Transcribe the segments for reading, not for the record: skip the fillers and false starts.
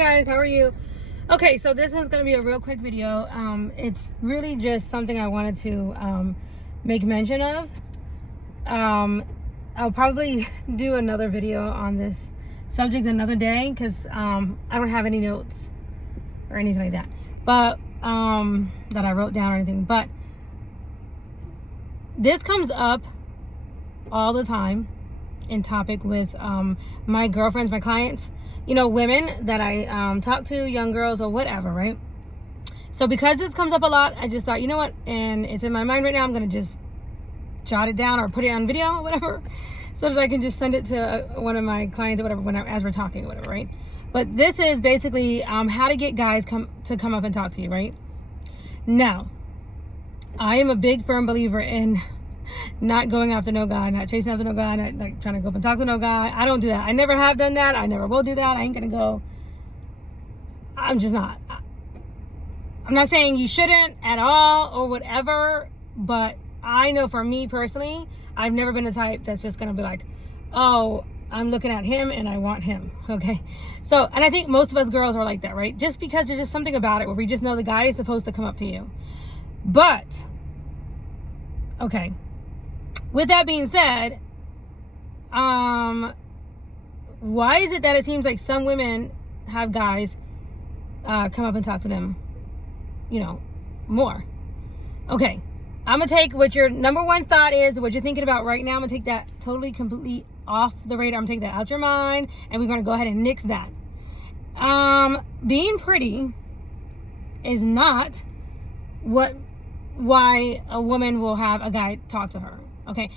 guys, how are you? Okay, so this one's gonna be a real quick video. It's really just something I wanted to make mention of. I'll probably do another video on this subject another day because I don't have any notes or anything like that, but that I wrote down or anything. But this comes up all the time in topic with my girlfriends, my clients, you know, women that I talk to, young girls or whatever, right? So because this comes up a lot, I just thought, you know what, and it's in my mind right now, I'm gonna just jot it down or put it on video or whatever, so that I can just send it to one of my clients or whatever, as we're talking or whatever, right? But this is basically how to get guys to come up and talk to you, right? Now, I am a big firm believer in not going after no guy, not chasing after no guy, not like trying to go up and talk to no guy. I don't do that. I never have done that. I never will do that. I ain't gonna go. I'm just not. I'm not saying you shouldn't at all or whatever, but I know for me personally, I've never been the type that's just gonna be like, oh, I'm looking at him and I want him. Okay. So, and I think most of us girls are like that, right? Just because there's just something about it where we just know the guy is supposed to come up to you. But, okay. With that being said, why is it that it seems like some women have guys come up and talk to them, you know, more? Okay, I'm going to take what your number one thought is, what you're thinking about right now. I'm going to take that totally, completely off the radar. I'm going to take that out your mind, and we're going to go ahead and nix that. Being pretty is not why a woman will have a guy talk to her. Okay,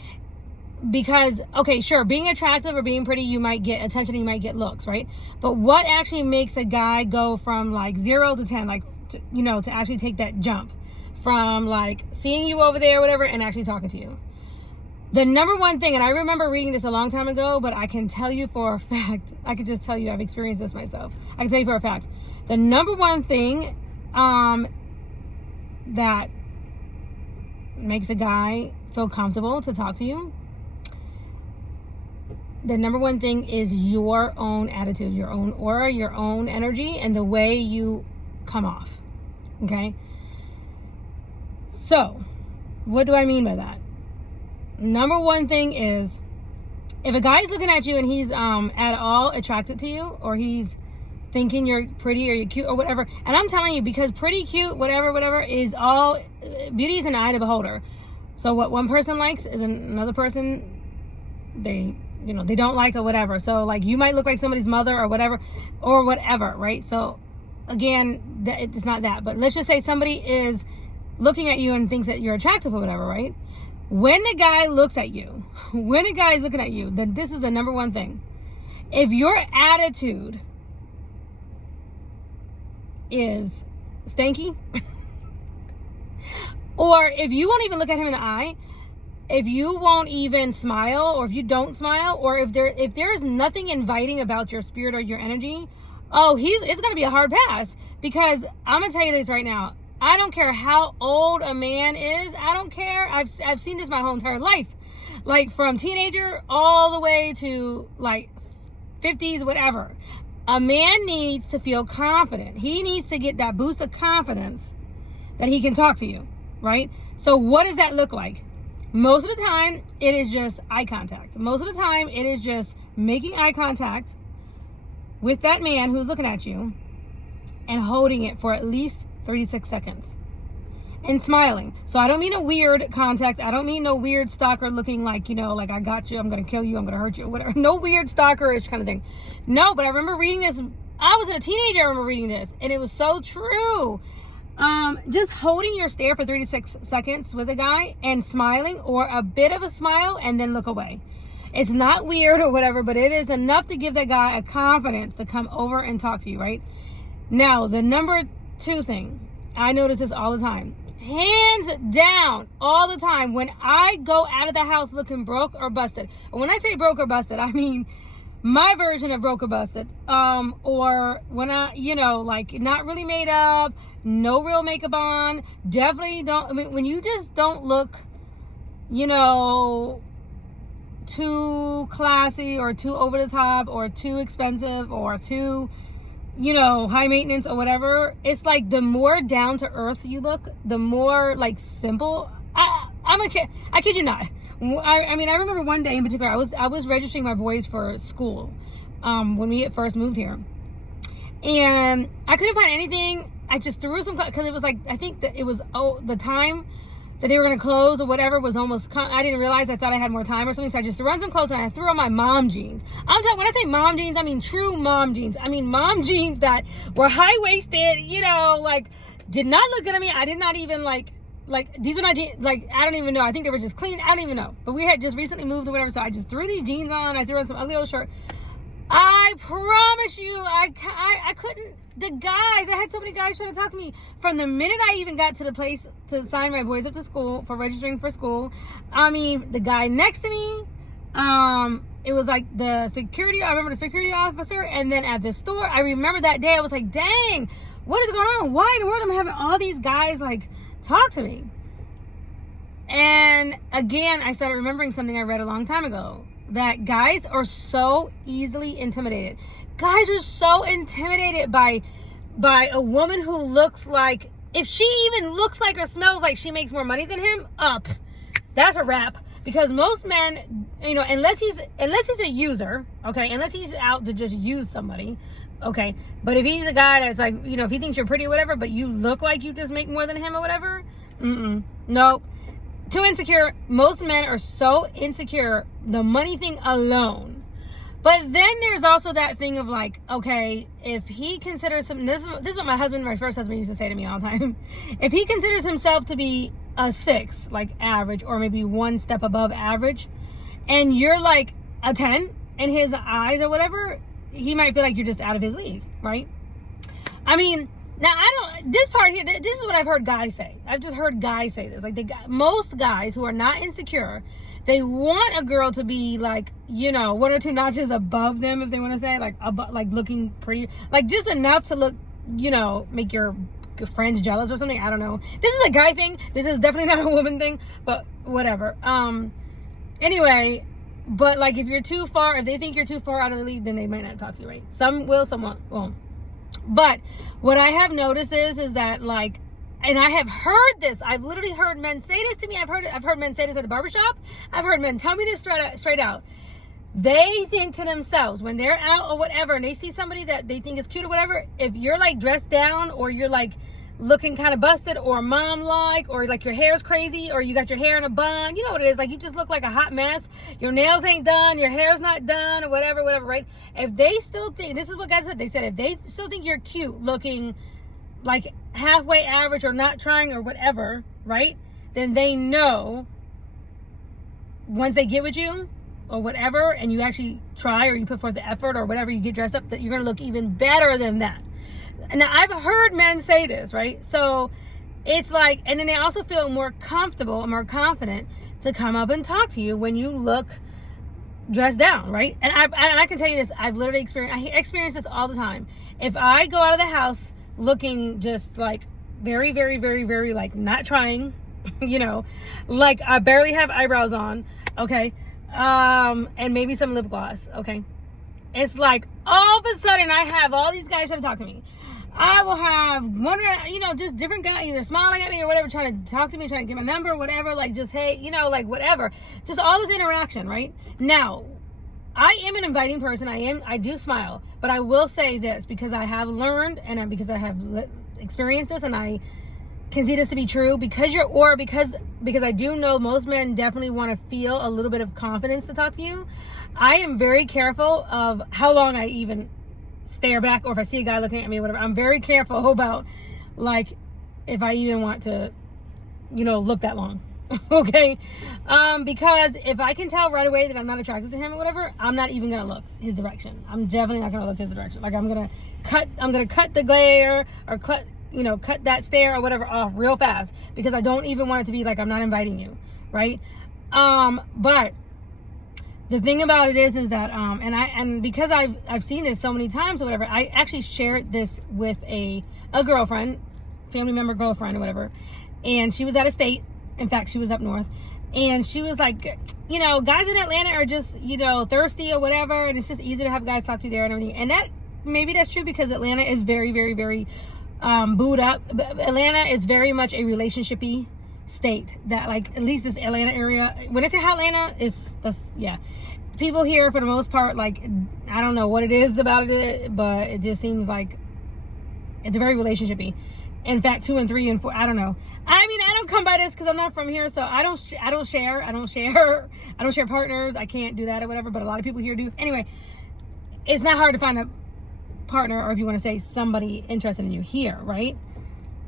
because, okay, sure, being attractive or being pretty, you might get attention, you might get looks, right? But what actually makes a guy go from like 0 to 10, like, you know, to actually take that jump from like seeing you over there, whatever, and actually talking to you? The number one thing, and I remember reading this a long time ago, but I can tell you for a fact, I can just tell you, I've experienced this myself. I can tell you for a fact, the number one thing that makes a guy feel comfortable to talk to you, the number one thing is your own attitude, your own aura, your own energy, and the way you come off. Okay? So, what do I mean by that? Number one thing is, if a guy's looking at you and he's at all attracted to you, or he's thinking you're pretty or you're cute or whatever, and I'm telling you, because pretty, cute, whatever is all, beauty is in the eye of the beholder. So what one person likes is another person, they don't like or whatever. So like, you might look like somebody's mother or whatever, right? So again, it's not that, but let's just say somebody is looking at you and thinks that you're attractive or whatever, right? When the guy looks at you, when a guy is looking at you, then this is the number one thing. If your attitude is stanky, or if you won't even look at him in the eye, if you won't even smile, or if you don't smile, or if there is nothing inviting about your spirit or your energy, it's gonna be a hard pass. Because I'm gonna tell you this right now, I don't care how old a man is, I don't care. I've seen this my whole entire life, like from teenager all the way to like 50s, whatever. A man needs to feel confident. He needs to get that boost of confidence that he can talk to you, right? So what does that look like? Most of the time, it is just eye contact. Most of the time, it is just making eye contact with that man who's looking at you and holding it for at least 36 seconds and smiling. So I don't mean a weird contact. I don't mean no weird stalker looking like, you know, like I got you, I'm going to kill you, I'm going to hurt you, whatever. No weird stalkerish kind of thing. No, but I remember reading this. I was a teenager. I remember reading this, and it was so true. Just holding your stare for 36 seconds with a guy and smiling, or a bit of a smile, and then look away. It's not weird or whatever, but it is enough to give that guy a confidence to come over and talk to you, right? Now, the number two thing, I notice this all the time. Hands down, all the time, when I go out of the house looking broke or busted. And when I say broke or busted, I mean my version of broke or busted. Or when I, you know, like not really made up, no real makeup on, definitely don't, I mean, when you just don't look, you know, too classy or too over the top or too expensive or too high maintenance or whatever, it's like the more down to earth you look, the more like simple. I kid you not. I mean, I remember one day in particular, I was registering my boys for school when we had first moved here, and I couldn't find anything. I just threw some, because it was like, I think that it was the time that they were going to close or whatever was almost, I didn't realize, I thought I had more time or something, so I just threw on some clothes and I threw on my mom jeans. I'm talking, when I say mom jeans, I mean true mom jeans. I mean mom jeans that were high-waisted, like, did not look good on me. I did not even, like, these were not jeans, like, I don't even know. I think they were just clean. I don't even know. But we had just recently moved or whatever, so I just threw these jeans on. I threw on some ugly old shirt. I promise you, I couldn't. The guys, I had so many guys trying to talk to me from the minute I even got to the place to sign my boys up to school for registering for school. I mean, the guy next to me, it was like I remember the security officer, and then at the store, I remember that day, I was like, dang, what is going on? Why in the world am I having all these guys like talk to me? And again, I started remembering something I read a long time ago, that guys are so easily intimidated. Guys are so intimidated by a woman who looks like, if she even looks like or smells like she makes more money than him, that's a wrap. Because most men, unless he's a user, okay, unless he's out to just use somebody, okay, but if he's a guy that's like, if he thinks you're pretty or whatever, but you look like you just make more than him or whatever, nope. Too insecure. Most men are so insecure, the money thing alone. But then there's also that thing of like, okay, if he considers him, this is what my first husband used to say to me all the time. If he considers himself to be a 6, like average, or maybe one step above average, and you're like a 10 in his eyes or whatever, he might feel like you're just out of his league, right? I mean, now this part here, this is what I've heard guys say. I've just heard guys say this. Like most guys who are not insecure, they want a girl to be like, 1 or 2 notches above them, if they want to say, like looking pretty, like just enough to look, make your friends jealous or something. I don't know. This is a guy thing. This is definitely not a woman thing, but whatever. Anyway, but like if they think you're too far out of the league, then they might not talk to you, right? Some will, some won't. But what I have noticed is that, like, and I have heard this. I've literally heard men say this to me. I've heard men say this at the barbershop. I've heard men tell me this straight out. They think to themselves when they're out or whatever, and they see somebody that they think is cute or whatever, if you're like dressed down, or you're like looking kind of busted or mom-like, or like your hair's crazy, or you got your hair in a bun, you know what it is, like you just look like a hot mess, your nails ain't done, your hair's not done, or whatever, right? If they still think, this is what guys said, they said if they still think you're cute looking like halfway average or not trying or whatever, right, then they know once they get with you or whatever, and you actually try, or you put forth the effort or whatever, you get dressed up, that you're gonna look even better than that. Now, I've heard men say this, right? So it's like, and then they also feel more comfortable and more confident to come up and talk to you when you look dressed down, right? And I can tell you this, I've literally experienced this all the time. If I go out of the house looking just like very, very, very, very like not trying, like I barely have eyebrows on, okay, and maybe some lip gloss, okay, it's like all of a sudden I have all these guys trying to talk to me. I will have one, just different guys either smiling at me or whatever, trying to talk to me, trying to get my number, whatever, like just, hey, like whatever, just all this interaction, right? Now, I am an inviting person. I do smile, but I will say this, because I have learned, and because I have experienced this, and I can see this to be true, because I do know most men definitely want to feel a little bit of confidence to talk to you. I am very careful of how long I even stare back, or if I see a guy looking at me or whatever. I'm very careful about, like, if I even want to, look that long. Okay, because if I can tell right away that I'm not attracted to him or whatever, I'm not even gonna look his direction. I'm definitely not gonna look his direction. Like I'm gonna cut the glare, or cut that stare or whatever off real fast, because I don't even want it to be like I'm not inviting you, right? But the thing about it is that and because I've seen this so many times or whatever, I actually shared this with a girlfriend, family member girlfriend or whatever, and she was out of state. In fact, she was up north, and she was like, guys in Atlanta are just, thirsty or whatever, and it's just easy to have guys talk to you there and everything. And maybe that's true because Atlanta is very, very, very booed up. Atlanta is very much a relationship-y state. That, like, at least this Atlanta area. When I say Atlanta, yeah. People here, for the most part, like, I don't know what it is about it, but it just seems like it's very relationship-y. In fact, 2 and 3 and 4, I don't know. I mean, I don't come by this because I'm not from here, so I don't share partners. I can't do that or whatever, but a lot of people here do. Anyway, it's not hard to find a partner, or if you want to say somebody interested in you here, right?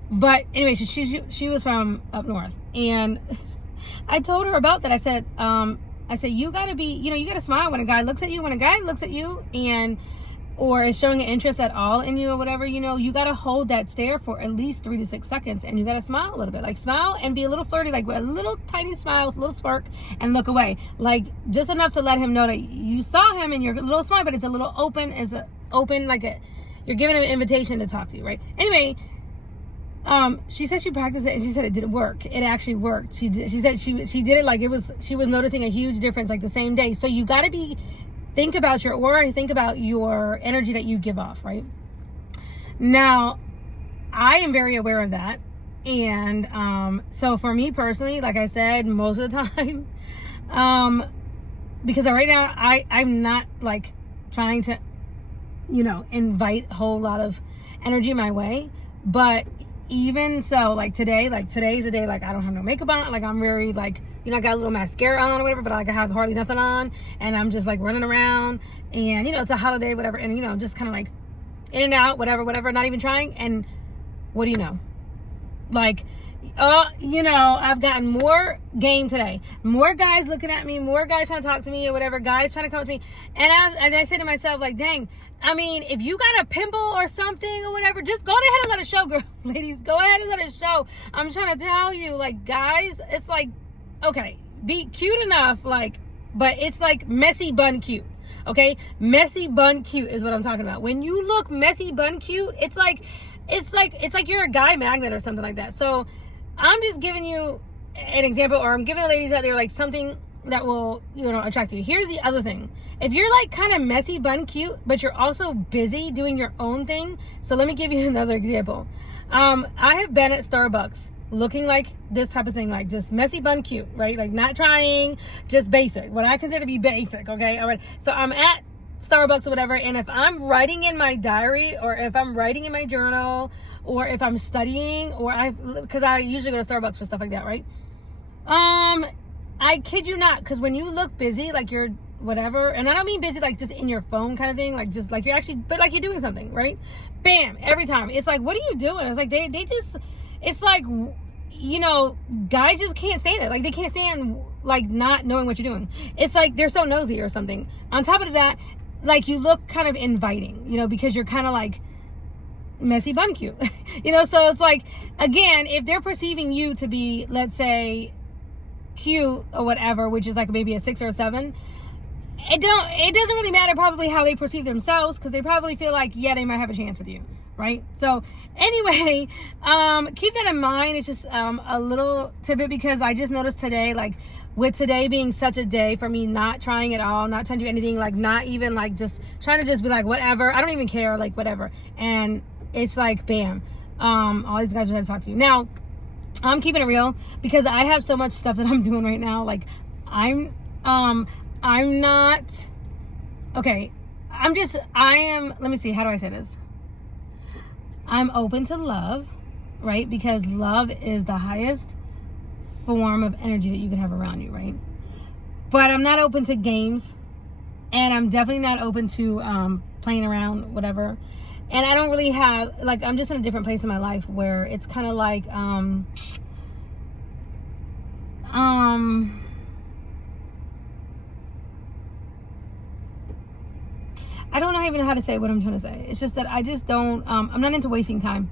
But anyway, she was from up north, and I told her about that. I said, you gotta be, you gotta smile when a guy looks at you. When a guy looks at you or is showing an interest at all in you or whatever, you gotta hold that stare for at least 3 to 6 seconds, and you gotta smile a little bit. Like, smile and be a little flirty, like a little tiny smile, a little spark, and look away. Like, just enough to let him know that you saw him and you're a little smile, but it's a little open, you're giving him an invitation to talk to you, right? Anyway, she said she practiced it, and she said it didn't work. It actually worked. She said she did it like she was noticing a huge difference like the same day. So you got to think about your aura, think about your energy that you give off, right? Now, I am very aware of that. And so for me personally, like I said, most of the time, because right now I'm not like trying to, invite a whole lot of energy my way. But even so, like today's a day, like I don't have no makeup on, like I'm very like, I got a little mascara on or whatever, but like I have hardly nothing on, and I'm just like running around, and it's a holiday, whatever, and just kind of like in and out, whatever, not even trying. And what do you know? Like, I've gotten more game today, more guys looking at me, more guys trying to talk to me or whatever, guys trying to come to me, and I say to myself, like, dang, I mean, if you got a pimple or something or whatever, just go ahead and let it show, girl. Ladies, go ahead and let it show. I'm trying to tell you, like, guys, it's like, okay, be cute enough, like, but it's like messy bun cute, okay? Messy bun cute is what I'm talking about. When you look messy bun cute, it's like you're a guy magnet or something like that. So I'm just giving you an example, or I'm giving the ladies out there like something that will, attract you. Here's the other thing. If you're like kind of messy bun cute, but you're also busy doing your own thing. So let me give you another example. I have been at Starbucks looking like this type of thing, like just messy bun cute, right? Like not trying, just basic, what I consider to be basic, okay? All right. So I'm at Starbucks or whatever, and if I'm writing in my diary, or if I'm writing in my journal, or if I'm studying, because I usually go to Starbucks for stuff like that, right? I kid you not, because when you look busy, like you're whatever, and I don't mean busy like just in your phone kind of thing, like just like you're actually, but like you're doing something, right? Bam, every time. It's like, what are you doing? It's like they just, it's like, guys just can't stand it. Like they can't stand like not knowing what you're doing. It's like they're so nosy or something. On top of that, like you look kind of inviting, because you're kind of like messy bun cute, so it's like, again, if they're perceiving you to be, let's say, cute or whatever, which is like maybe a 6 or a 7, it doesn't really matter probably how they perceive themselves, because they probably feel like, yeah, they might have a chance with you, right? So anyway, keep that in mind. It's just a little tidbit, because I just noticed today, like with today being such a day for me, not trying at all, not trying to do anything, like not even like just trying to just be like whatever, I don't even care, like whatever, and it's like bam, all these guys are trying to talk to you. Now I'm keeping it real, because I have so much stuff that I'm doing right now. Like I'm not, okay, I am, let me see, how do I say this? I'm open to love, right? Because love is the highest form of energy that you can have around you, right? But I'm not open to games, and I'm definitely not open to playing around, whatever. And I don't really have, like, I'm just in a different place in my life where it's kind of like, I don't even know how to say what I'm trying to say. It's just that I just don't, I'm not into wasting time.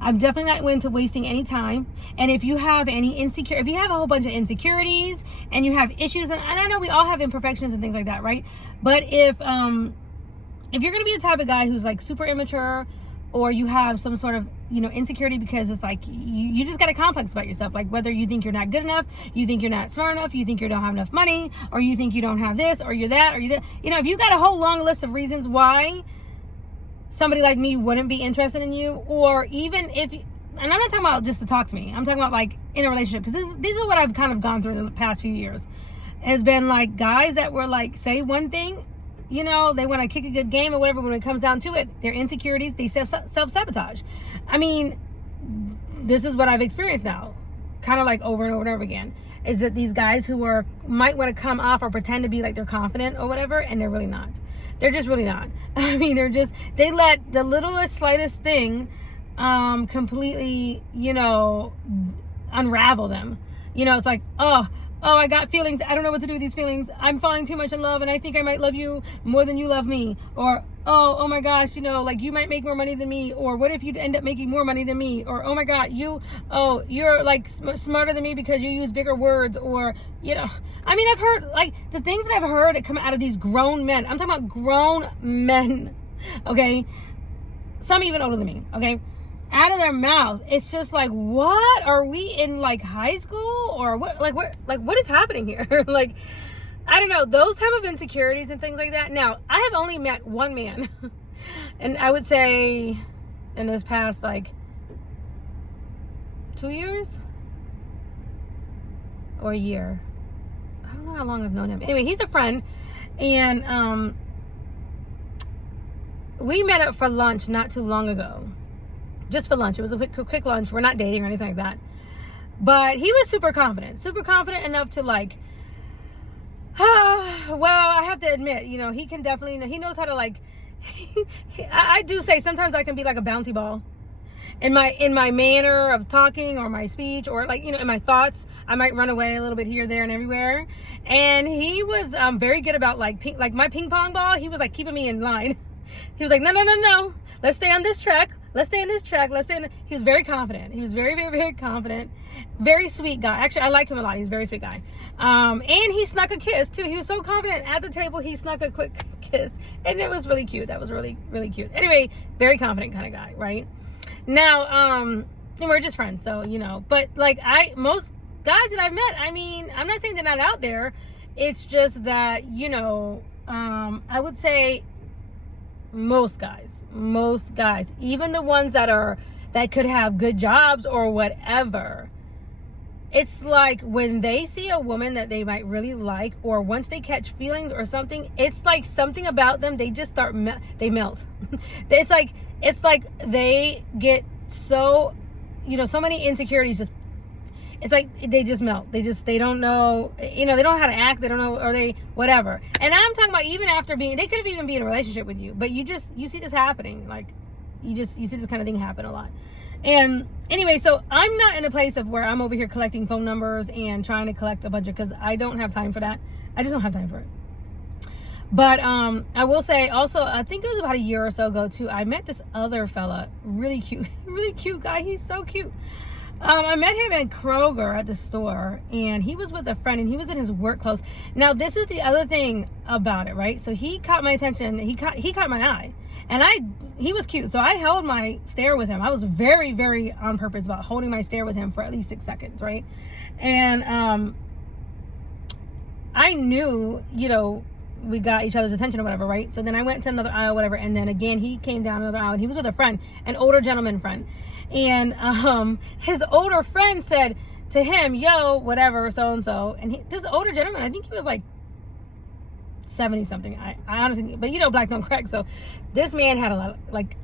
I'm definitely not into wasting any time. And if you have any if you have a whole bunch of insecurities and you have issues, and I know we all have imperfections and things like that, right? But if you're going to be the type of guy who's like super immature, or you have some sort of, insecurity, because it's like you just got a complex about yourself, like whether you think you're not good enough, you think you're not smart enough, you think you don't have enough money, or you think you don't have this, or you're that, or you that, if you got a whole long list of reasons why somebody like me wouldn't be interested in you, or even if, and I'm not talking about just to talk to me, I'm talking about like in a relationship, because these are what I've kind of gone through in the past few years. Has been like guys that were like, say one thing, you know, they want to kick a good game or whatever, when it comes down to it, their insecurities, they self-sabotage. I mean, this is what I've experienced now, kind of like over and over and over again, is that these guys who might want to come off or pretend to be like they're confident or whatever, and they're really not. They're just really not. I mean, they let the littlest, slightest thing completely, you know, unravel them. You know, it's like, oh, I got feelings. I don't know what to do with these feelings. I'm falling too much in love, and I think I might love you more than you love me. Or, oh my gosh, you know, like you might make more money than me. Or what if you end up making more money than me? Or, oh my God, you're like smarter than me because you use bigger words. Or, you know, I mean, I've heard like the things that I've heard that come out of these grown men. I'm talking about grown men, okay? Some even older than me, okay? Out of their mouth, it's just like, what are we in, like high school, or what? Like what is happening here? Like, I don't know, those type of insecurities and things like that. Now, I have only met one man, and I would say in this past like 2 years or a year. I don't know how long I've known him. Anyway, he's a friend, and we met up for lunch not too long ago. Just for lunch. It was a quick lunch. We're not dating or anything like that. But he was super confident enough to like, well, I have to admit, you know, he can definitely, he knows how to like, I do say sometimes I can be like a bouncy ball in my manner of talking, or my speech, or like, you know, in my thoughts. I might run away a little bit here, there, and everywhere. And he was very good about like my ping pong ball. He was like keeping me in line. He was like, no. Let's stay on this track. Let's stay in this track. He was very confident. He was very, very, very confident. Very sweet guy. Actually, I like him a lot. He's a very sweet guy. And he snuck a kiss too. He was so confident at the table. He snuck a quick kiss, and it was really cute. That was really, really cute. Anyway, very confident kind of guy, right? Now, we're just friends, so you know. But like most guys that I've met, I mean, I'm not saying they're not out there. It's just that, you know, I would say most guys, even the ones that could have good jobs or whatever, it's like when they see a woman that they might really like, or once they catch feelings or something, it's like something about them, they just they melt. It's like they get so, you know, so many insecurities just, it's like they just melt. They don't know, you know, they don't know how to act. They don't know, or they, whatever. And I'm talking about even after they could have even been in a relationship with you, but you see this happening. Like, you see this kind of thing happen a lot. And anyway, so I'm not in a place of where I'm over here collecting phone numbers and trying to collect a bunch of, because I don't have time for that. I just don't have time for it. But I will say also, I think it was about a year or so ago too, I met this other fella, really cute, really cute guy. He's so cute. I met him at Kroger at the store, and he was with a friend, and he was in his work clothes. Now, this is the other thing about it, right? So he caught my attention. He caught my eye, and he was cute. So I held my stare with him. I was very, very on purpose about holding my stare with him for at least 6 seconds, right? And I knew, you know, we got each other's attention or whatever, right? So then I went to another aisle, whatever, and then again he came down another aisle, and he was with a friend, an older gentleman friend. And his older friend said to him, yo, whatever, so-and-so. And this older gentleman, I think he was like 70 something. I honestly, but you know, black don't crack. So this man had a lot of, like,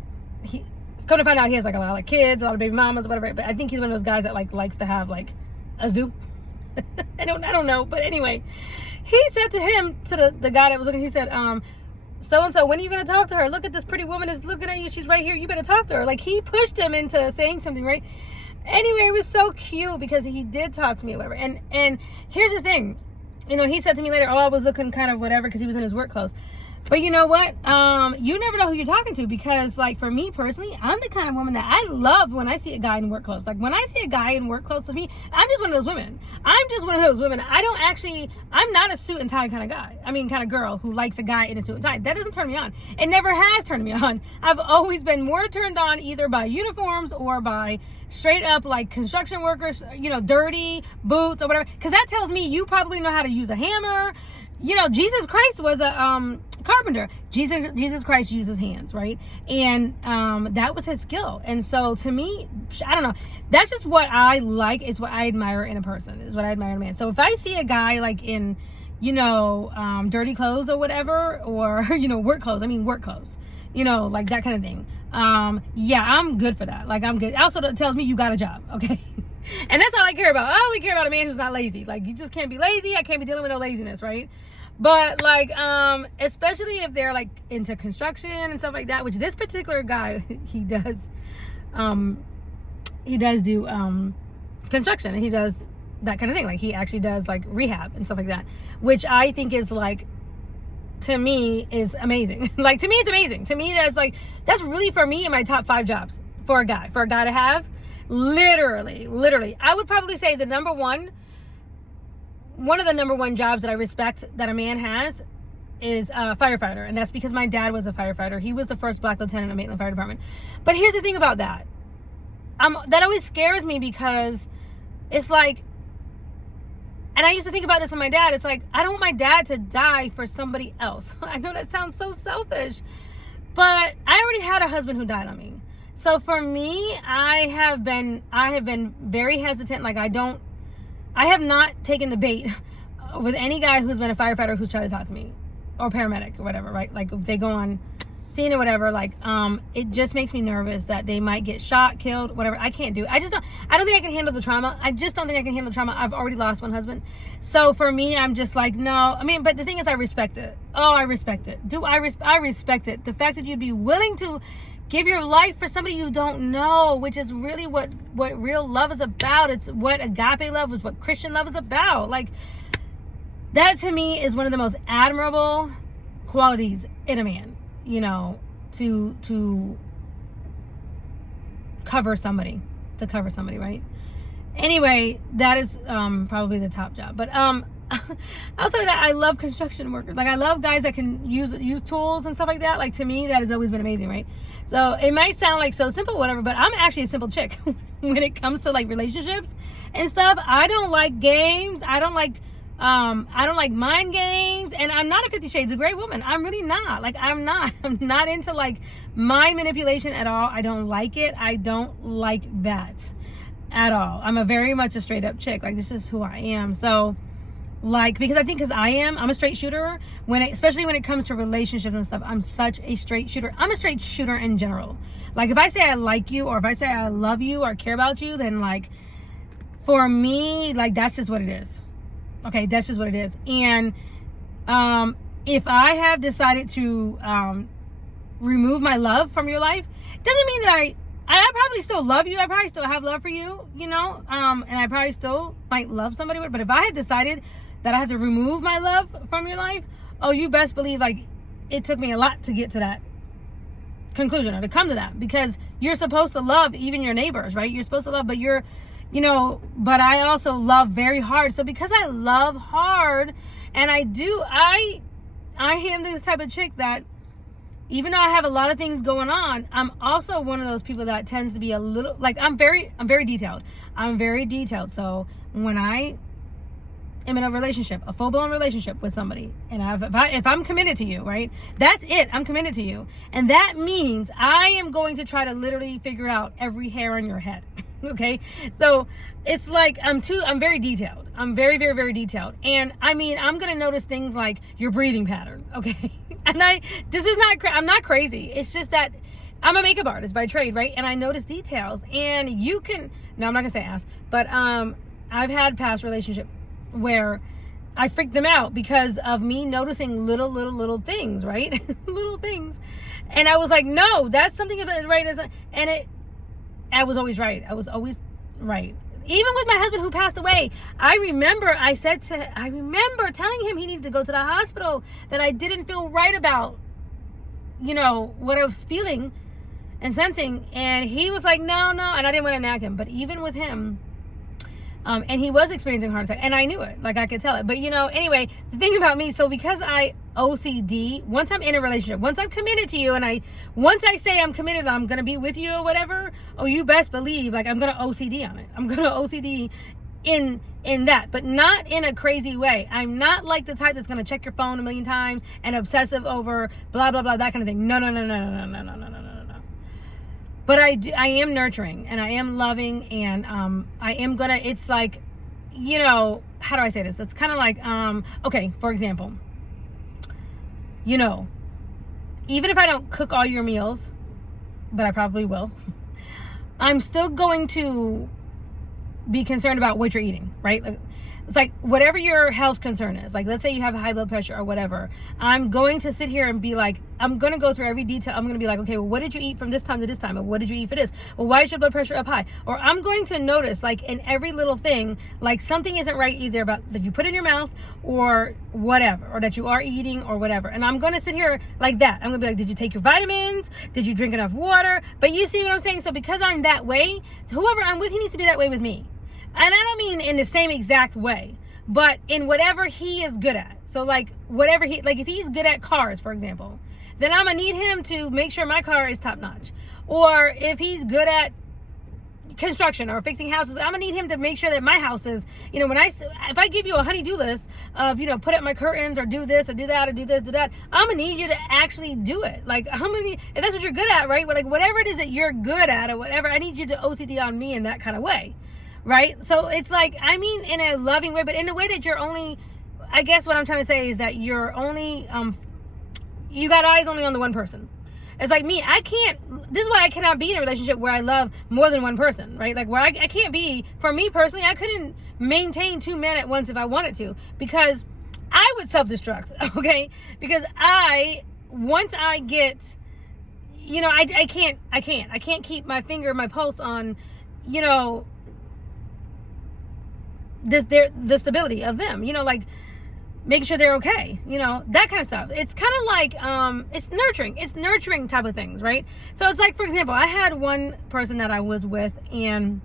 he come to find out he has like a lot of kids, a lot of baby mamas, whatever. But I think he's one of those guys that like likes to have like a zoo. I don't know. But anyway, he said to him, to the guy that was looking, he said, so-and-so, when are you going to talk to her? Look at this pretty woman is looking at you. She's right here. You better talk to her. Like, he pushed him into saying something, right? Anyway, it was so cute because he did talk to me or whatever. And here's the thing. You know, he said to me later, I was looking kind of whatever because he was in his work clothes. But you know what? You never know who you're talking to, because like for me personally, I'm the kind of woman that I love when I see a guy in work clothes. Like when I see a guy in work clothes, to me, I'm just one of those women. I'm not a suit and tie kind of guy. I mean, kind of girl who likes a guy in a suit and tie. That doesn't turn me on. It never has turned me on. I've always been more turned on either by uniforms or by straight up like construction workers, you know, dirty boots or whatever. Because that tells me you probably know how to use a hammer. Jesus Christ was a carpenter. Jesus Christ uses hands, right? And that was his skill. And so to me, I don't know, that's just what I like. It's what I admire in a person, is what I admire in a man. So if I see a guy like in dirty clothes or whatever, or work clothes, like that kind of thing, yeah, I'm good for that. Like, I'm good. Also, that tells me you got a job, okay? And that's all I care about. I only care about a man who's not lazy. Like, you just can't be lazy. I can't be dealing with no laziness, right? But like, especially if they're like into construction and stuff like that, which this particular guy, he does do construction, and he does that kind of thing. Like, he actually does like rehab and stuff like that, which I think is like, to me, is amazing. Like, to me, it's amazing. To me, that's really, for me, in my top 5 jobs for a guy to have. Literally, I would probably say one of the number one jobs that I respect that a man has is a firefighter. And that's because my dad was a firefighter. He was the first black lieutenant in Maitland Fire Department. But here's the thing about that. That always scares me, because it's like, and I used to think about this with my dad. It's like, I don't want my dad to die for somebody else. I know that sounds so selfish, but I already had a husband who died on me. So for me, I have been very hesitant. Like, I have not taken the bait with any guy who's been a firefighter who's tried to talk to me, or paramedic or whatever, right? Like, if they go on scene or whatever, like, it just makes me nervous that they might get shot, killed, whatever. I can't do it. I don't think I can handle the trauma. I just don't think I can handle the trauma. I've already lost one husband. So for me, I'm just like, no. I mean, but the thing is, I respect it. Oh, I respect it. I respect it. The fact that you'd be willing to give your life for somebody you don't know, which is really what real love is about. It's what agape love is, what Christian love is about. Like, that to me is one of the most admirable qualities in a man, to cover somebody, right? Anyway, that is probably the top job. But outside of that, I love construction workers. Like, I love guys that can use tools and stuff like that. Like, to me, that has always been amazing, right? So it might sound like so simple, whatever, but I'm actually a simple chick when it comes to like relationships and stuff. I don't like games. I don't like mind games, and I'm not a 50 Shades of Grey woman. I'm really not. Like, I'm not into like mind manipulation at all. I don't like it. I don't like that at all. I'm very much a straight up chick. Like, this is who I am. So, like, because I'm a straight shooter, especially when it comes to relationships and stuff. I'm such a straight shooter. I'm a straight shooter in general. Like, if I say I like you, or if I say I love you or care about you, then like, for me, like, that's just what it is. Okay, that's just what it is. And if I have decided to remove my love from your life, doesn't mean that I probably still love you. I probably still have love for you, and I probably still might love somebody. But if I had decided that I have to remove my love from your life, oh, you best believe, like, it took me a lot to get to that conclusion, or to come to that, because you're supposed to love even your neighbors, right? You're supposed to love, but but I also love very hard. So because I love hard, and I am the type of chick that, even though I have a lot of things going on, I'm also one of those people that tends to be a little, like, I'm very detailed. I'm very detailed. So when I am in a relationship, a full-blown relationship with somebody, and if I'm committed to you, right? That's it. I'm committed to you. And that means I am going to try to literally figure out every hair on your head. Okay? So it's like, I'm very detailed. I'm very, very, very detailed. And I mean, I'm going to notice things like your breathing pattern. Okay? And I'm not crazy. It's just that I'm a makeup artist by trade, right? And I notice details, and I'm not going to say ass, but I've had past relationship where I freaked them out because of me noticing little things, right? Little things. And I was like, no, that's something about it, right? I was always right. I was always right. Even with my husband who passed away, I remember telling him he needed to go to the hospital, that I didn't feel right about, what I was feeling and sensing. And he was like, no. And I didn't want to nag him. But even with him, and he was experiencing a heart attack, and I knew it, like, I could tell it. But anyway, the thing about me, so because I OCD, once I'm in a relationship, once I'm committed to you, and once I say I'm committed, I'm gonna be with you or whatever, oh, you best believe, like, I'm gonna OCD on it. I'm gonna OCD in that, but not in a crazy way. I'm not like the type that's going to check your phone a million times and obsessive over blah blah blah, that kind of thing. No. But I am nurturing, and I am loving, and I am gonna, it's like, you know, how do I say this? It's kind of like, okay, for example, you know, even if I don't cook all your meals, but I probably will, I'm still going to be concerned about what you're eating, right? Like, it's like whatever your health concern is, like let's say you have high blood pressure or whatever, I'm going to sit here and be like, I'm going to go through every detail. I'm going to be like, okay, well, what did you eat from this time to this time? And what did you eat for this? Well, why is your blood pressure up high? Or I'm going to notice, like, in every little thing, like something isn't right either about that you put in your mouth or whatever, or that you are eating or whatever. And I'm going to sit here like that. I'm going to be like, did you take your vitamins? Did you drink enough water? But you see what I'm saying? So because I'm that way, whoever I'm with, he needs to be that way with me. And I don't mean in the same exact way, but in whatever he is good at. So like whatever he, like if he's good at cars, for example, then I'm gonna need him to make sure my car is top notch. Or if he's good at construction or fixing houses, I'm gonna need him to make sure that my house is, you know, if I give you a honey-do list of, you know, put up my curtains or do this or do that or do this, do that, I'm gonna need you to actually do it. Like if that's what you're good at, right? But like whatever it is that you're good at or whatever, I need you to OCD on me in that kind of way. Right? So it's like, I mean, in a loving way, but in a way that you're only, I guess what I'm trying to say is that you're only, you got eyes only on the one person. It's like me, this is why I cannot be in a relationship where I love more than one person, right? Like where I can't be, for me personally, I couldn't maintain 2 men at once if I wanted to, because I would self-destruct, okay? Because once I get, you know, I can't keep my finger, my pulse on, you know, the stability of them, you know, like making sure they're okay, you know, that kind of stuff. It's kind of like it's nurturing type of things, right? So it's like, for example, I had one person that I was with, and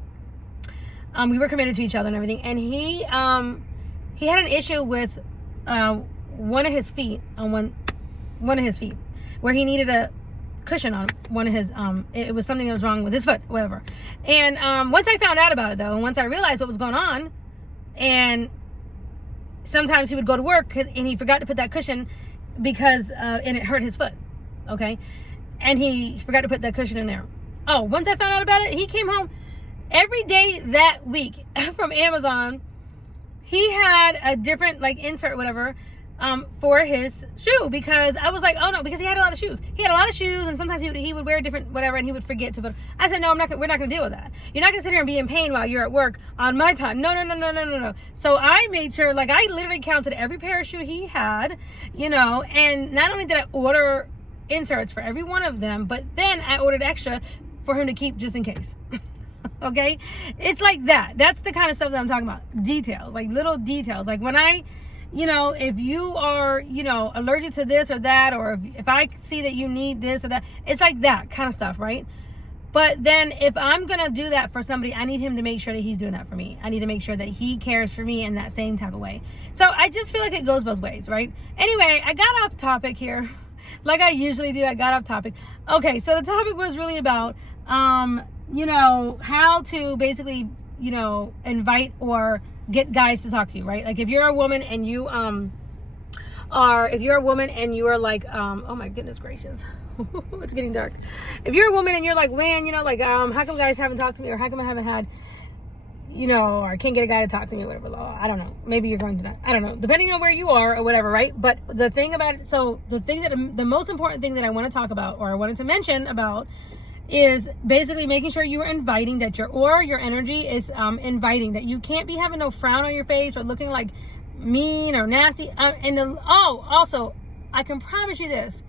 we were committed to each other and everything, and he had an issue with one of his feet, where he needed a cushion on one of his, it was something that was wrong with his foot, whatever. And once I found out about it though, and once I realized what was going on, and sometimes he would go to work and he forgot to put that cushion because and it hurt his foot, okay? And he forgot to put that cushion in there. Oh, once I found out about it, he came home every day that week from Amazon. He had a different like insert, whatever, for his shoe, because I was like, oh no, because he had a lot of shoes. He had a lot of shoes, and sometimes he would wear different whatever, and he would forget to put. I said, no, we're not gonna deal with that. You're not gonna sit here and be in pain while you're at work on my time. No. So I made sure, like I literally counted every pair of shoe he had, you know, and not only did I order inserts for every one of them, but then I ordered extra for him to keep just in case. Okay? It's like that. That's the kind of stuff that I'm talking about. Details, like little details. Like when you know, if you are, you know, allergic to this or that, or if I see that you need this or that, it's like that kind of stuff, right? But then if I'm going to do that for somebody, I need him to make sure that he's doing that for me. I need to make sure that he cares for me in that same type of way. So I just feel like it goes both ways, right? Anyway, I got off topic here. Like I usually do, I got off topic. Okay, so the topic was really about, you know, how to basically, you know, invite or get guys to talk to you, right? Like if you're a woman and you are like, oh my goodness gracious, it's getting dark. If you're a woman and you're like, man, you know, like, how come guys haven't talked to me, or how come I haven't had, you know, or I can't get a guy to talk to me, or whatever. I don't know. Maybe you're going to not. I don't know. Depending on where you are or whatever, right? But the thing about it, so the most important thing that I want to talk about, or I wanted to mention about, is basically making sure you are inviting, that your energy is inviting, that you can't be having no frown on your face or looking like mean or nasty. Also, I can promise you this.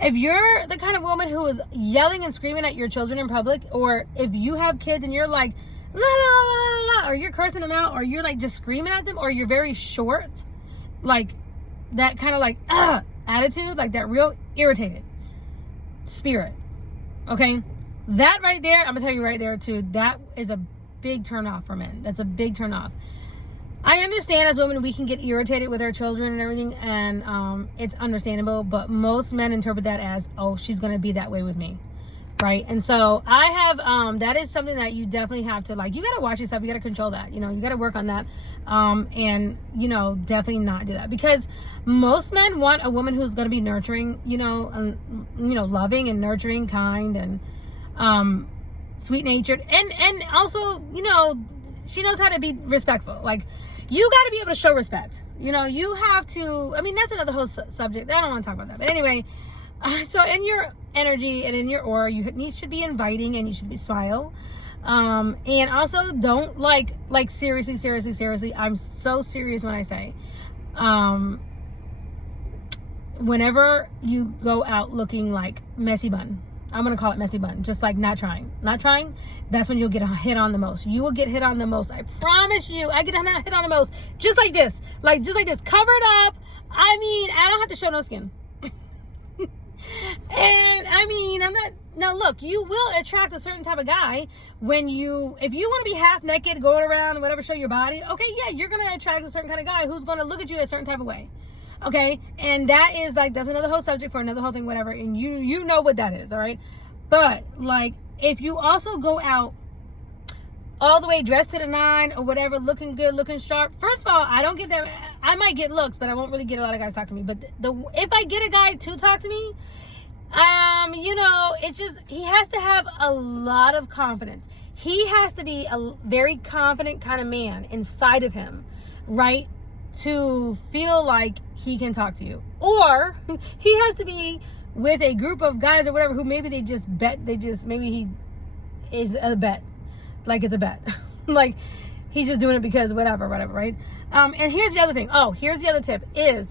If you're the kind of woman who is yelling and screaming at your children in public, or if you have kids and you're like, la, la, la, la, la, or you're cursing them out, or you're like just screaming at them, or you're very short, like that kind of like attitude, like that real irritated spirit, okay, that right there, I'm gonna tell you right there too, that is a big turn off for men. That's a big turn off. I understand as women we can get irritated with our children and everything, and it's understandable, but most men interpret that as, oh, she's gonna be that way with me. right? And so I have that is something that you definitely have to, like, you got to watch yourself, you got to control that, you got to work on that, and definitely not do that, because most men want a woman who's going to be nurturing, loving and nurturing, kind, and sweet natured, and also she knows how to be respectful. Like, you got to be able to show respect. You have to, that's another whole subject. I don't want to talk about that. But anyway, so in your energy and in your aura, you should be inviting, and you should be smile. And also don't like seriously, I'm so serious when I say, whenever you go out looking like messy bun, I'm going to call it messy bun, just like not trying, that's when you'll get hit on the most. You will get hit on the most. I promise you, I get hit on the most. Just like this, covered up. I don't have to show no skin. And now look, you will attract a certain type of guy if you want to be half naked, going around, whatever, show your body. Okay, yeah, you're going to attract a certain kind of guy who's going to look at you a certain type of way. Okay, and that's another whole subject for another whole thing, whatever, and you know what that is, all right? But, if you also go out all the way dressed to the nine or whatever, looking good, looking sharp, first of all, I don't get that. I might get looks, but I won't really get a lot of guys talk to me. But if I get a guy to talk to me, it's just, he has to have a lot of confidence. He has to be a very confident kind of man inside of him, right? To feel like he can talk to you. Or he has to be with a group of guys or whatever who maybe maybe he is a bet. Like, it's a bet. Like, he's just doing it because whatever, right? And here's the other thing. Here's the other tip is,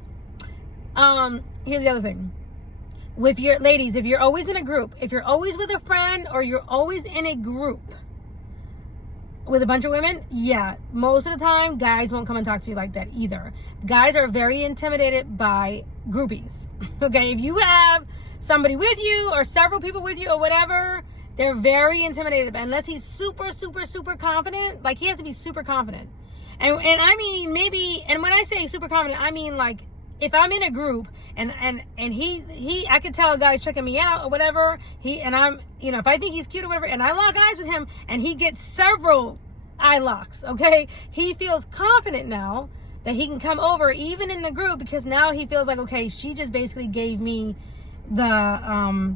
here's the other thing. With your ladies, if you're always in a group, if you're always with a friend, or you're always in a group with a bunch of women, yeah, most of the time, guys won't come and talk to you like that either. Guys are very intimidated by groupies. Okay, if you have somebody with you, or several people with you, or whatever, they're very intimidated. Unless he's super, super, super confident. Like, he has to be super confident. And and when I say super confident, if I'm in a group and I could tell a guy's checking me out or whatever, if I think he's cute or whatever, and I lock eyes with him and he gets several eye locks, okay, he feels confident now that he can come over even in the group, because now he feels like, okay, she just basically gave me the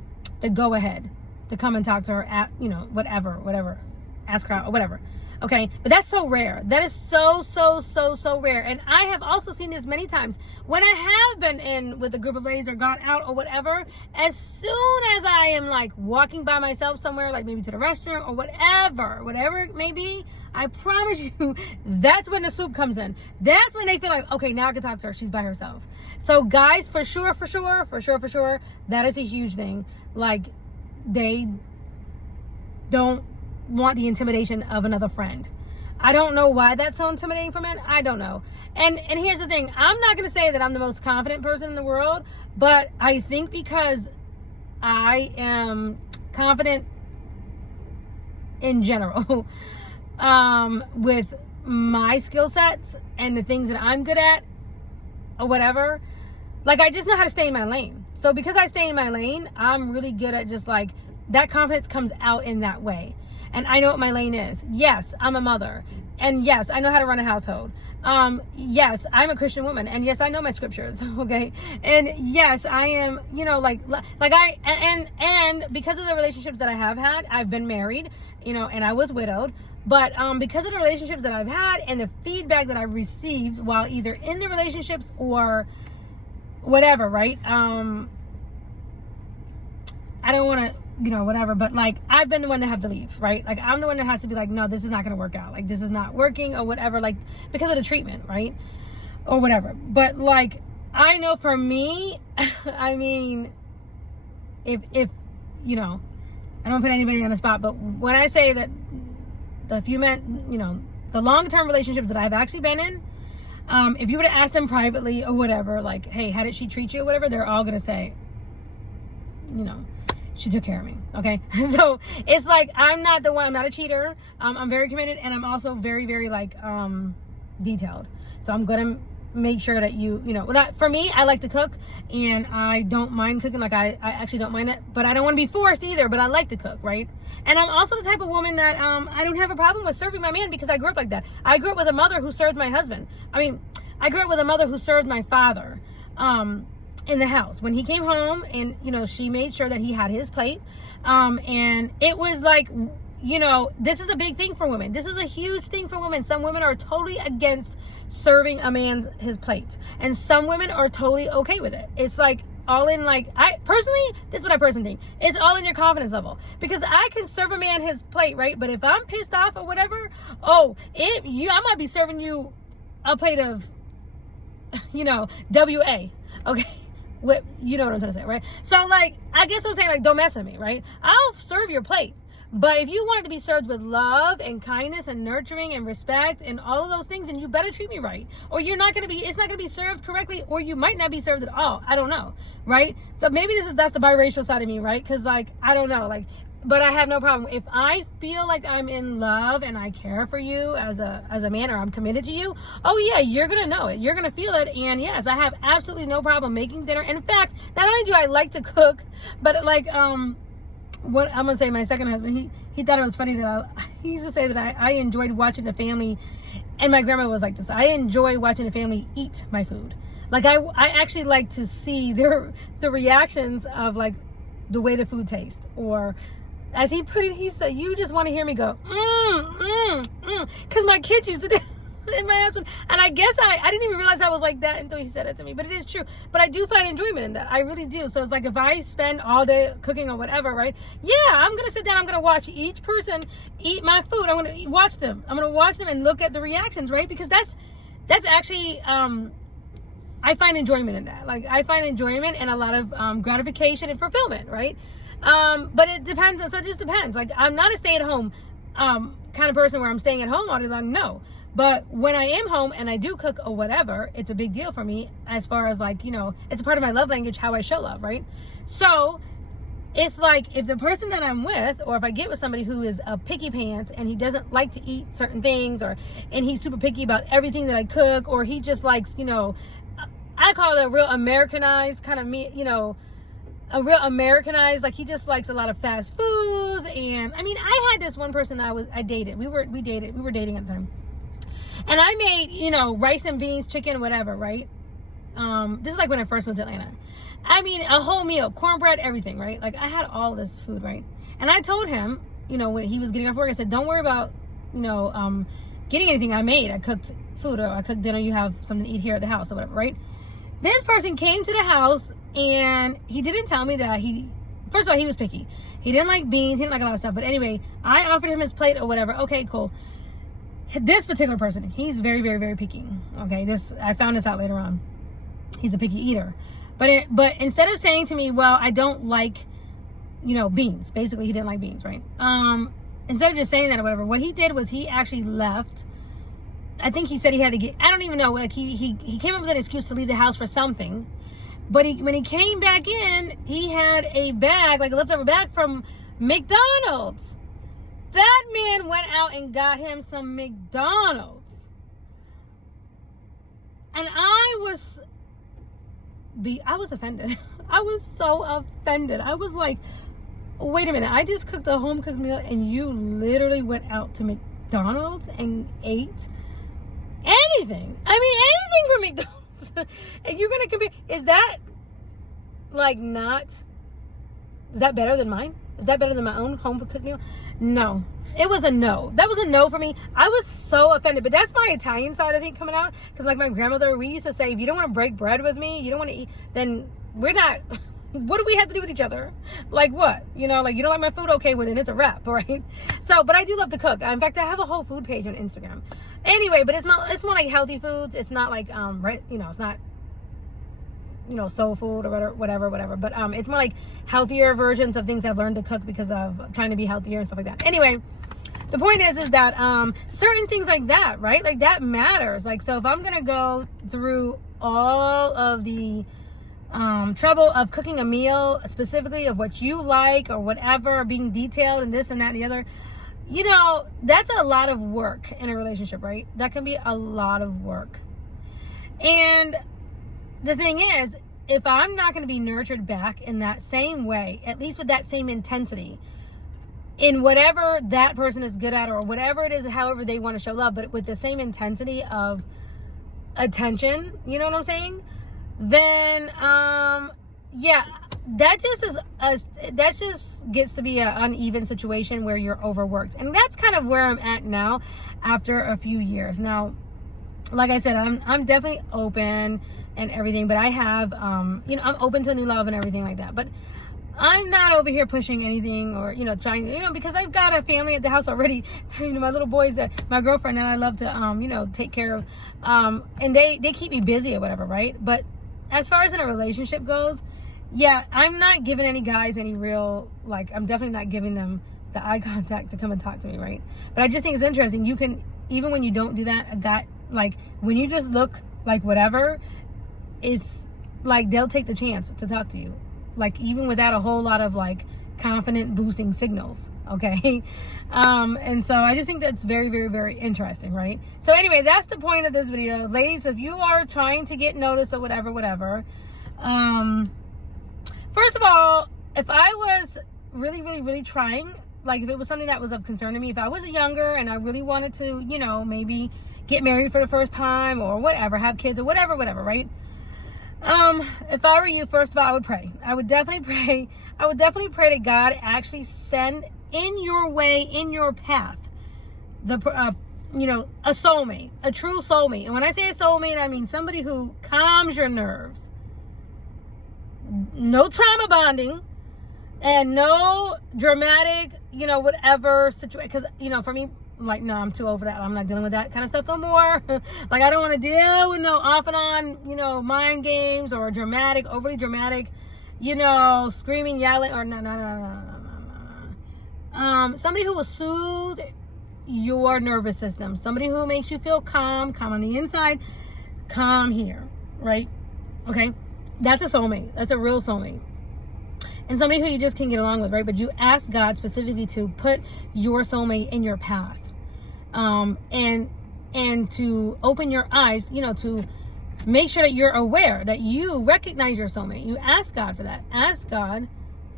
go ahead to come and talk to her at, whatever, ask her out or whatever. Okay, but that's so rare. That is so rare. And I have also seen this many times when I have been in with a group of ladies or gone out or whatever. As soon as I am walking by myself somewhere, like maybe to the restroom or whatever it may be, I promise you, that's when the soup comes in. That's when they feel like, okay, now I can talk to her. She's by herself. So guys, for sure, that is a huge thing. They don't want the intimidation of another friend. I don't know why that's so intimidating for men. I don't know. And here's the thing. I'm not going to say that I'm the most confident person in the world, but I think because I am confident in general, with my skill sets and the things that I'm good at or whatever, I just know how to stay in my lane. So because I stay in my lane, I'm really good at just that confidence comes out in that way. And I know what my lane is. Yes, I'm a mother. And yes, I know how to run a household. Yes, I'm a Christian woman. And yes, I know my scriptures. Okay. And yes, I am, and because of the relationships that I have had, I've been married, and I was widowed. But because of the relationships that I've had and the feedback that I've received while either in the relationships or whatever, right? I don't want to, whatever, but I've been the one to have to leave, right? I'm the one that has to be no, this is not going to work out. This is not working or whatever, because of the treatment, right? Or whatever. But I know for me, if I don't put anybody on the spot, but when I say that the few men, the long-term relationships that I've actually been in, if you were to ask them privately or whatever, hey, how did she treat you or whatever, they're all going to say, she took care of me. Okay. So it's I'm not the one, I'm not a cheater. I'm very committed, and I'm also very, very detailed. So I'm going to make sure that you know, for me, I like to cook, and I don't mind cooking. Like, I actually don't mind it, but I don't want to be forced either, but I like to cook, right? And I'm also the type of woman that I don't have a problem with serving my man, because I grew up like that. I grew up with a mother who served my husband. I grew up with a mother who served my father in the house. When he came home, and, you know, she made sure that he had his plate. And it was like, you know, this is a big thing for women. This is a huge thing for women. Some women are totally against serving a man his plate, and some women are totally okay with it. It's like all in, like, this is what I personally think. It's all in your confidence level, because I can serve a man his plate, right? But if I'm pissed off or whatever, I might be serving you a plate of, you know, WA, okay? You know what I'm trying to say, right? So, like, I guess what I'm saying, like, don't mess with me, right? I'll serve your plate. But if you want it to be served with love and kindness and nurturing and respect and all of those things, then you better treat me right. Or it's not going to be served correctly, or you might not be served at all. I don't know, right? So maybe that's the biracial side of me, right? Because, like, I don't know, like, but I have no problem. If I feel like I'm in love and I care for you as a man, or I'm committed to you, oh yeah, you're going to know it. You're going to feel it. And yes, I have absolutely no problem making dinner. In fact, not only do I like to cook, but, like, what I'm gonna say, my second husband, he thought it was funny that he used to say that I enjoyed watching the family, and my grandma was like this. I enjoy watching the family eat my food. Like, I actually like to see the reactions of, like, the way the food tastes. Or as he put it, he said, "You just want to hear me go because my kids used to do." In my husband, and I guess I didn't even realize I was like that until he said it to me, but it is true. But I do find enjoyment in that. I really do. So it's like, if I spend all day cooking or whatever, right? Yeah, I'm gonna sit down, I'm gonna watch each person eat my food. I'm gonna watch them and look at the reactions, right? Because that's actually I find enjoyment in that. Like, I find enjoyment and a lot of gratification and fulfillment, right? But it depends. So it just depends. Like, I'm not a stay-at-home kind of person where I'm staying at home all day long. No. But when I am home and I do cook or whatever, it's a big deal for me, as far as, like, you know, it's a part of my love language, how I show love, right? So it's like, if the person that I'm with, or if I get with somebody who is a picky pants and he doesn't like to eat certain things, and he's super picky about everything that I cook, or he just likes, you know, I call it a real Americanized kind of me, you know, like, he just likes a lot of fast foods. And I had this one person I dated. We were dating at the time. And I made, you know, rice and beans, chicken, whatever, right? This is like when I first went to Atlanta. A whole meal, cornbread, everything, right? Like, I had all this food, right? And I told him, you know, when he was getting off work, I said, don't worry about, you know, getting anything I made. I cooked food, or I cooked dinner. You have something to eat here at the house or whatever, right? This person came to the house, and he didn't tell me that first of all, he was picky. He didn't like beans. He didn't like a lot of stuff. But anyway, I offered him his plate or whatever. Okay, cool. This particular person, he's very, very, very picky. Okay, I found this out later on. He's a picky eater. But instead of saying to me, well, I don't like, you know, beans. Basically, he didn't like beans, right? Instead of just saying that or whatever, what he did was he actually left. I think he said he had to get, I don't even know, like, he came up with an excuse to leave the house for something. But when he came back in, he had a bag, like a leftover bag from McDonald's. That man went out and got him some McDonald's. And I was offended. I was so offended. I was like, wait a minute. I just cooked a home cooked meal, and you literally went out to McDonald's and ate anything. Anything from McDonald's. And you're going to compare. Is that better than mine? Is that better than my own home cooked meal? No. It was a no. That was a no for me. I was so offended. But that's my Italian side, I think, coming out. Because, like, my grandmother, we used to say, if you don't want to break bread with me, you don't want to eat, then we're not, what do we have to do with each other? Like, what? You know, like, you don't like my food? Okay, well, then it's a wrap, right? So, but I do love to cook. In fact, I have a whole food page on Instagram. Anyway, but it's more like healthy foods. It's not like, you know, it's not, you know, soul food or whatever. But it's more like healthier versions of things I've learned to cook because of trying to be healthier and stuff like that. Anyway, the point is that certain things like that, right? Like, that matters. Like, so if I'm going to go through all of the trouble of cooking a meal, specifically of what you like or whatever, being detailed and this and that and the other, you know, that's a lot of work in a relationship, right? That can be a lot of work. And the thing is, if I'm not going to be nurtured back in that same way, at least with that same intensity, in whatever that person is good at, or whatever it is, however they want to show love, but with the same intensity of attention, you know what I'm saying? Then, yeah, that just gets to be an uneven situation where you're overworked. And that's kind of where I'm at now after a few years. Now, like I said, I'm definitely open and everything, but I have, you know, I'm open to new love and everything like that. But I'm not over here pushing anything, or, you know, trying, you know, because I've got a family at the house already. You know, my little boys that my girlfriend and I love to, you know, take care of, and they keep me busy or whatever, right? But as far as in a relationship goes, yeah, I'm not giving any guys any real, like, I'm definitely not giving them the eye contact to come and talk to me, right? But I just think it's interesting. You can, even when you don't do that, a guy, like, when you just look like whatever, it's like they'll take the chance to talk to you, like, even without a whole lot of like confident boosting signals, okay? And so I just think that's very, very, very interesting, right? So anyway, that's the point of this video. Ladies, if you are trying to get noticed or whatever, first of all, if I was really, really, really trying, like if it was something that was of concern to me, if I was younger and I really wanted to, you know, maybe get married for the first time or whatever, have kids or whatever, right? If I were you, first of all, I would pray. I would definitely pray. I would definitely pray that God actually send in your way, in your path, the, you know, a soulmate, a true soulmate. And when I say a soulmate, I mean somebody who calms your nerves. No trauma bonding and no dramatic, you know, whatever situation. Because, you know, for me, like, no, I'm too over that. I'm not dealing with that kind of stuff no more. Like, I don't want to deal with no off and on, you know, mind games or dramatic, overly dramatic, you know, screaming, yelling, or no. Somebody who will soothe your nervous system. Somebody who makes you feel calm on the inside, calm here, right? Okay? That's a soulmate. That's a real soulmate. And somebody who you just can't get along with, right? But you ask God specifically to put your soulmate in your path. And to open your eyes, you know, to make sure that you're aware, that you recognize your soulmate. You ask God for that. Ask God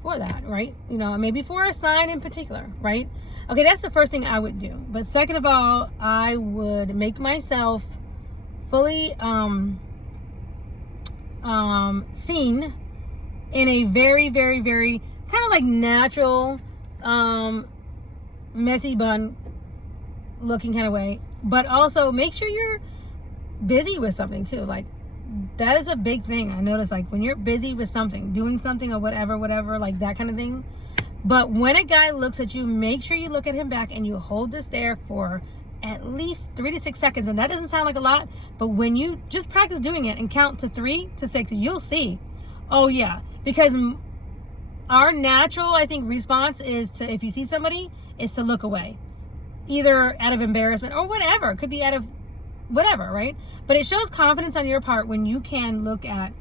for that, right? You know, maybe for a sign in particular, right? Okay, that's the first thing I would do. But second of all, I would make myself fully seen in a very, very, very kind of like natural, messy bun looking kind of way. But also make sure you're busy with something too. Like, that is a big thing. I notice, like, when you're busy with something, doing something or whatever, like that kind of thing. But when a guy looks at you, make sure you look at him back and you hold this there for at least 3 to 6 seconds. And that doesn't sound like a lot, but when you just practice doing it and count to 3 to 6, you'll see. Oh yeah, because our natural, I think, response is to, if you see somebody, is to look away, either out of embarrassment or whatever. It could be out of whatever, right? But it shows confidence on your part when you can look at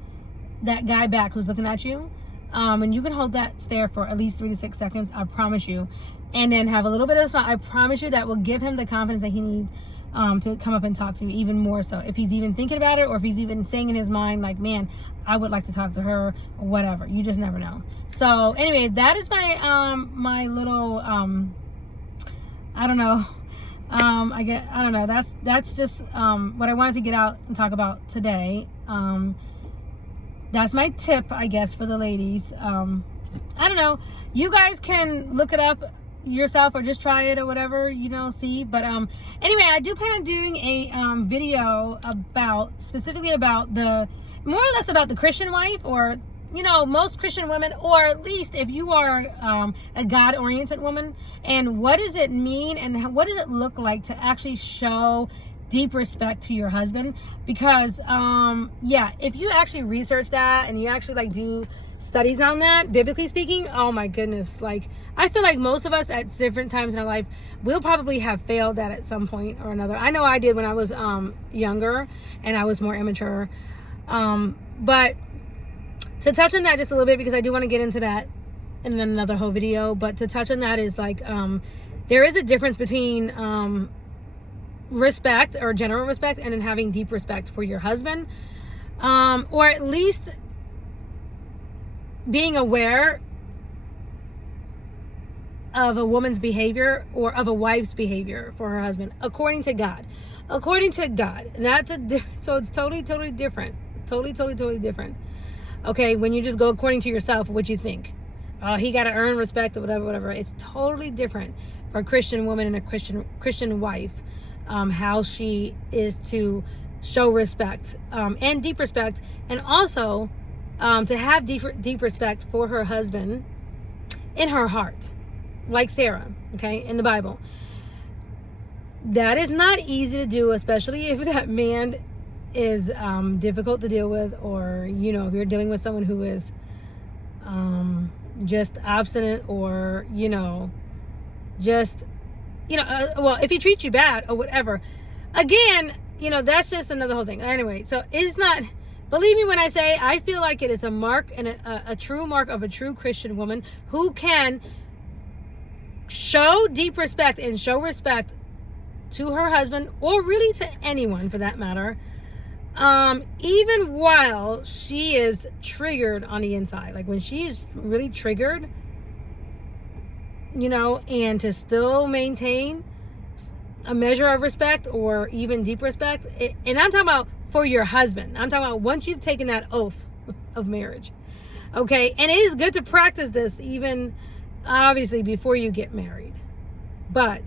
that guy back who's looking at you, and you can hold that stare for at least 3 to 6 seconds, I promise you, and then have a little bit of a smile. I promise you that will give him the confidence that he needs to come up and talk to you even more so. If he's even thinking about it, or if he's even saying in his mind, like, man, I would like to talk to her, or whatever. You just never know. So anyway, that is my my little I don't know. I don't know. That's just what I wanted to get out and talk about today. That's my tip, I guess, for the ladies. I don't know. You guys can look it up yourself or just try it or whatever, you know, see. But anyway, I do plan on doing a video about, specifically about the, more or less about the Christian wife, or, you know, most Christian women, or at least if you are a God-oriented woman, and what does it mean and what does it look like to actually show deep respect to your husband? Because yeah, if you actually research that and you actually like do studies on that, biblically speaking, oh my goodness, like, I feel like most of us at different times in our life will probably have failed at some point or another. I know I did when I was younger and I was more immature, but to touch on that just a little bit, because I do want to get into that in another whole video, but to touch on that is like, there is a difference between respect or general respect, and then having deep respect for your husband, or at least being aware of a woman's behavior or of a wife's behavior for her husband according to God. And that's so it's totally different. Totally different. Okay, when you just go according to yourself, what you think, he got to earn respect or whatever. It's totally different for a Christian woman and a Christian wife, how she is to show respect, and deep respect, and also to have deep respect for her husband in her heart, like Sarah, okay, in the Bible. That is not easy to do, especially if that man is difficult to deal with, or if you're dealing with someone who is just obstinate, or well, if he treats you bad or whatever. Again, that's just another whole thing. Anyway, so it's not, believe me when I say, I feel like it is a mark, and a true mark of a true Christian woman who can show deep respect and show respect to her husband, or really to anyone for that matter, even while she is triggered on the inside. Like when she is really triggered, and to still maintain a measure of respect or even deep respect. And I'm talking about for your husband. I'm talking about once you've taken that oath of marriage. Okay, and it is good to practice this even obviously before you get married, but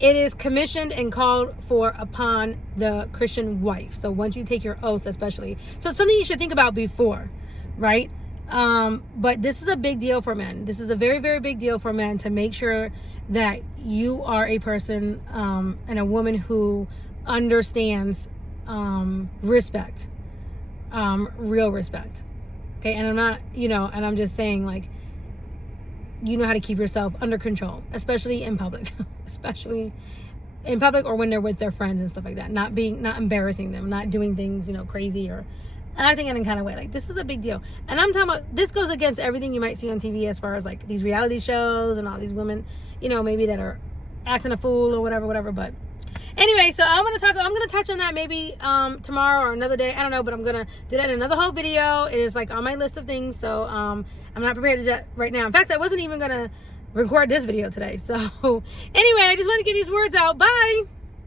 it is commissioned and called for upon the Christian wife. So once you take your oath, especially, so it's something you should think about before, right? But this is a big deal for men. This is a very, very big deal for men, to make sure that you are a person and a woman who understands respect, real respect. Okay, and I'm not, and I'm just saying, like, how to keep yourself under control, especially in public, or when they're with their friends and stuff like that. Not embarrassing them, not doing things, crazy or acting in any kind of way. Like, this is a big deal. And I'm talking about, this goes against everything you might see on TV as far as like these reality shows and all these women, maybe that are acting a fool or whatever. But anyway, so I'm gonna touch on that maybe tomorrow or another day. I don't know, but I'm gonna do that in another whole video. It is like on my list of things, so I'm not prepared to do that right now. In fact, I wasn't even gonna record this video today. So anyway, I just want to get these words out. Bye.